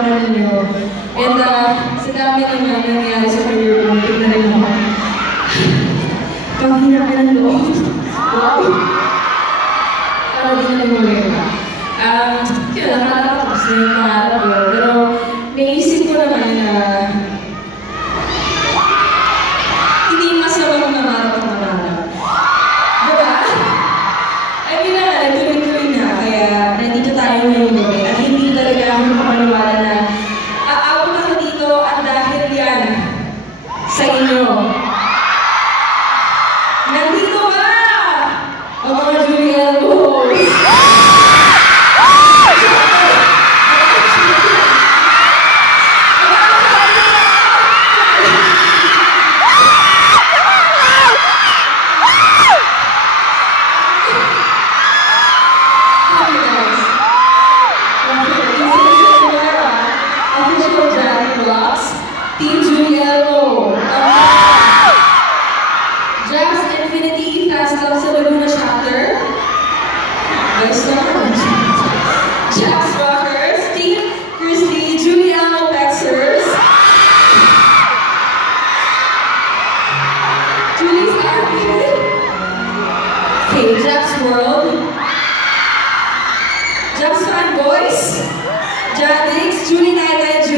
honor ninyo. And sa dami ng nangyayari sa career ko, tignan na rin ako. Panghirap ka ng loob. Wow! Para di na lumulera. Yun, nakatapos na yung pangarap ko. Pero naisip ko naman na hindi masamang mangarap ang pangarap. Diba? I mean naman, tuloy-tuloy na. Kaya nandito tayo ngayong gabi. At hindi talaga ako makapaniwala na aabot ako dito at dahil yan sa inyo. Nandito ba ang mga Julian Boys? Team Juliano. Jazz Infinity Fast Love sa Laguna chapter. Guys naman. Jazz Rockers. Team Christy Juliano Pexers. Julie's Army. Okay, Jazz World. Jazz Fanboys. Jadix, Julie Nightlight,